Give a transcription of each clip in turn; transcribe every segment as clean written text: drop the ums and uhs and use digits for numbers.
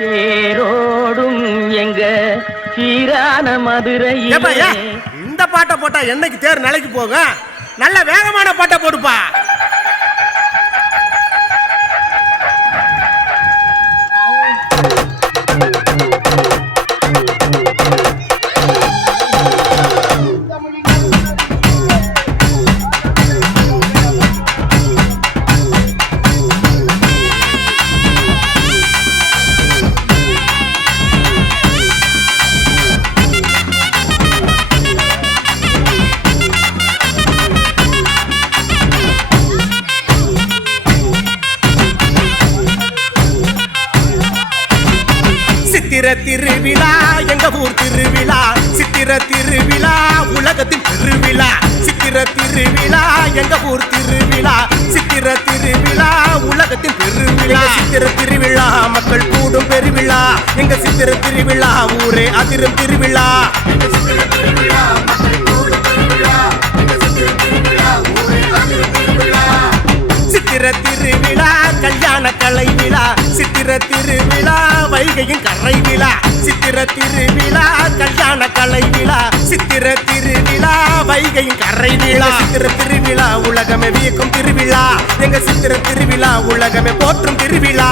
தேரோடும் எங்க சீரான மதுரையிலே. இந்த பாட்டை போட்டா என்னைக்கு தேர் நிலைக்கு போகும்? நல்ல வேகமான பாட்டை போடுப்பா. சித்திர திருவிழா எங்க ஊர் திருவிழா, சித்திர திருவிழா உலகத்தின் திருவிழா. சித்திர திருவிழா எங்க ஊர் திருவிழா, சித்திர திருவிழா உலகத்தின் பெருவிழா. சித்திர திருவிழா மக்கள் கூடும் பெருவிழா, எங்க சித்திர திருவிழா ஊரே அதிரும் திருவிழா. சித்திர திருவிழா கல்யாண கலை விழா, சித்திர திருவிழா வைகையின் கரை விழா. சித்திர திருவிழா கல்யாண கலை விழா, சித்திர திருவிழா வைகையின் கரை விழா. சித்திர திருவிழா உலகமே வியக்கும் திருவிழா, எங்க சித்திர திருவிழா உலகமே போற்றும் திருவிழா.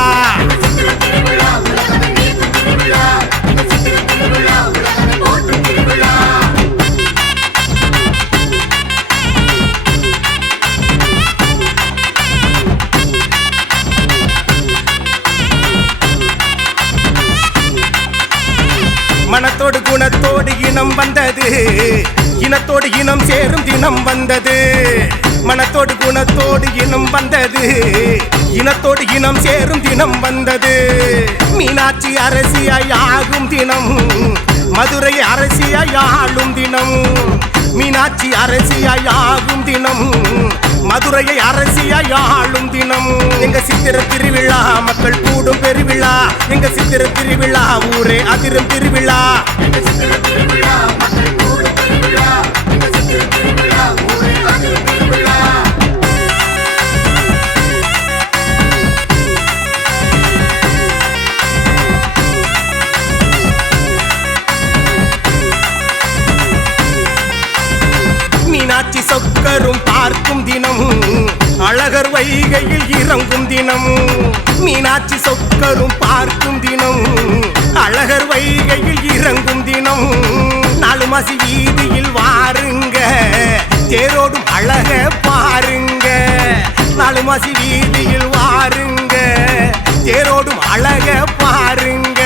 மனத்தோடு குணத்தோடு இனம் வந்தது, இனத்தோடு இனம் சேரும் தினம் வந்தது. மனத்தோடு குணத்தோடு இனம் வந்தது, இனத்தோடு இனம் சேரும் தினம் வந்தது. மீனாட்சி அரசியாய் ஆகும் தினம், மதுரை அரசியாய் ஆளும் தினம். மீனாட்சி அரசியாய் ஆகும் தினம், மதுரையை அரசியாய் ஆளும் தினம். எங்க சித்திர திருவிழா மக்கள் கூடும் பெருவிழா, எங்க சித்திர திருவிழா ஊரே அதிரும் திருவிழா. மீனாட்சி சொக்கரும் பார்க்கும் தினம், அழகர் வைகையில் இறங்கும் தினம். மீனாட்சி சொக்கரும் பார்க்கும் தினம், அழகர் வைகையில் இறங்கும் தினம். நாலு மாசி வீதியில் வாருங்க, தேரோடும் அழக பாருங்க. நாலு மாசி வீதியில் வாருங்க, தேரோடும் அழக பாருங்க.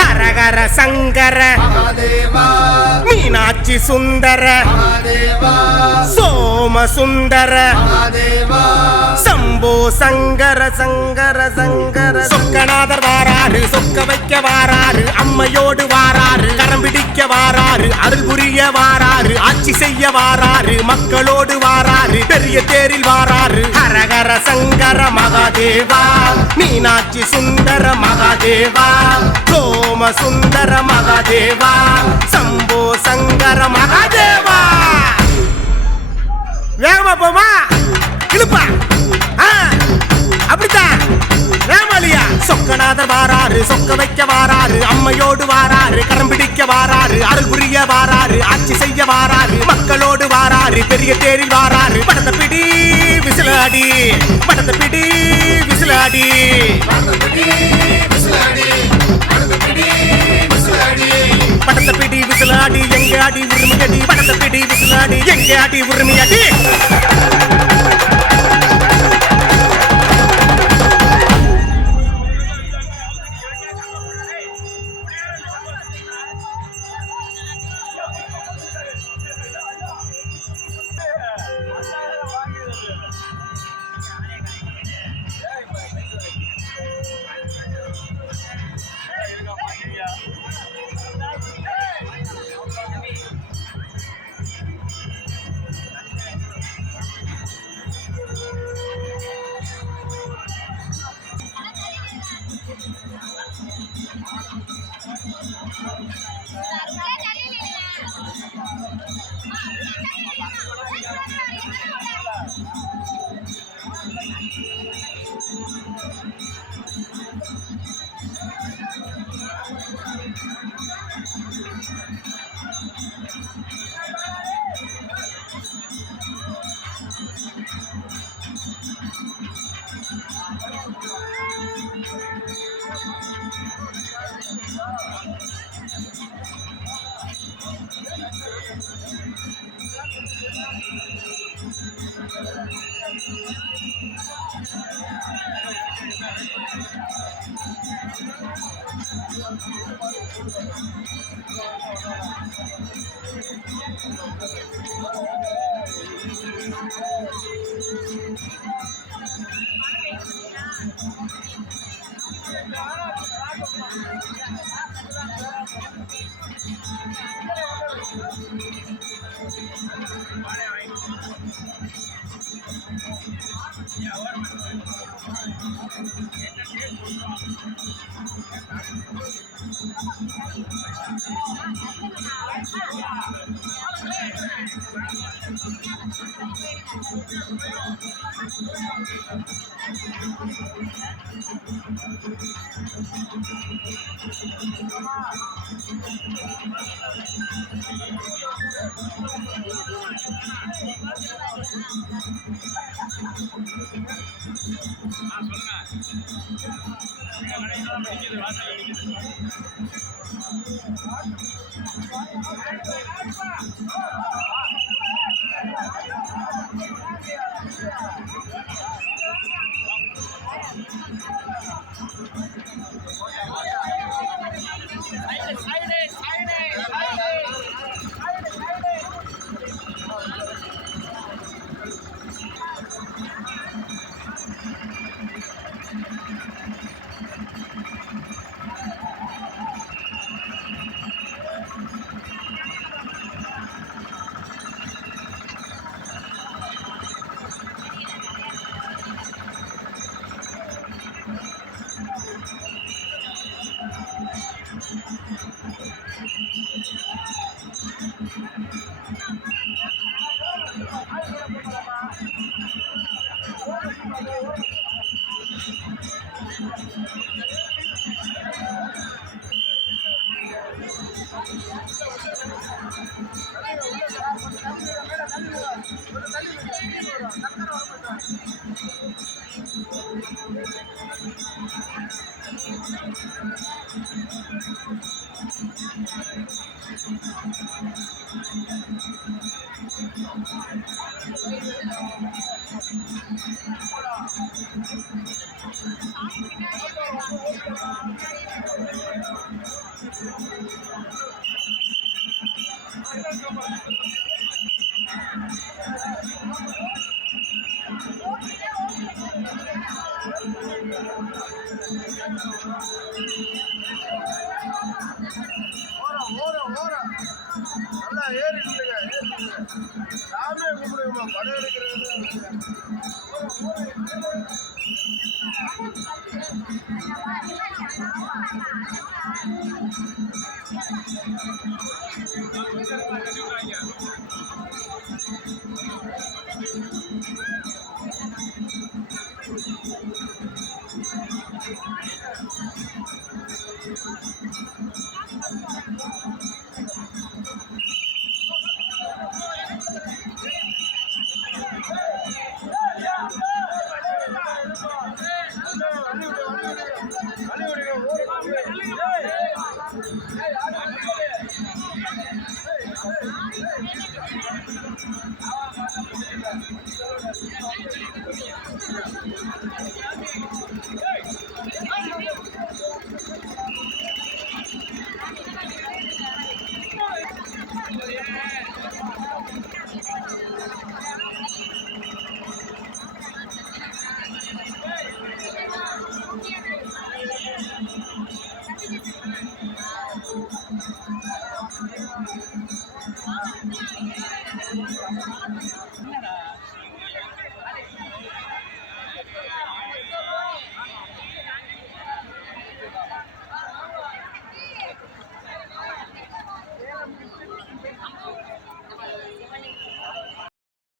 ஹரஹர சங்கர மீனாட்சி சுந்தர சோம சுந்தர சம்போ சங்கர சங்கர சங்கர. சொக்கநாதர் வாராரு, சொக்க வைக்க வாராரு, அம்மையோடு வாராரு, கரம் பிடிக்க வாராரு, அருள் புரிய வாராரு, ஆட்சி செய்ய வாராரு, மக்களோடு வாராரு, பெரிய தேரில் வாராரு. ஹரஹர சங்கர மகாதேவா, மீனாட்சி சுந்தர மகாதேவா, சோம சுந்தர மகாதேவா, சம்போ சங்கர மகாதேவா. வேகமா போமா இழுப்பா, அப்படித்தான் வேமாலியா. சொக்கநாதர் வாராரு, சொக்க வைக்க வாராரு, அம்மையோடு வாராரு, கரம் பிடிக்க வாராரு, அருள் புரிய வாராரு, ஆட்சி செய்ய வாராரு, மக்களோடு வாராரு, பெரிய தேரில் வாராரு. படத்தை பிடி விசிலாடி, படத்தை பிடி விசிலாடி, படத்தை பிடி விசிலாடி, எங்க அடி உரிமையடி, படத்தை பிடி விசிலாடி, எங்க அடி உரிமையடி. நல்லா ஏறி சாமியை கும்பிடுங்கம்மா படம் எடுக்கிறது Hey!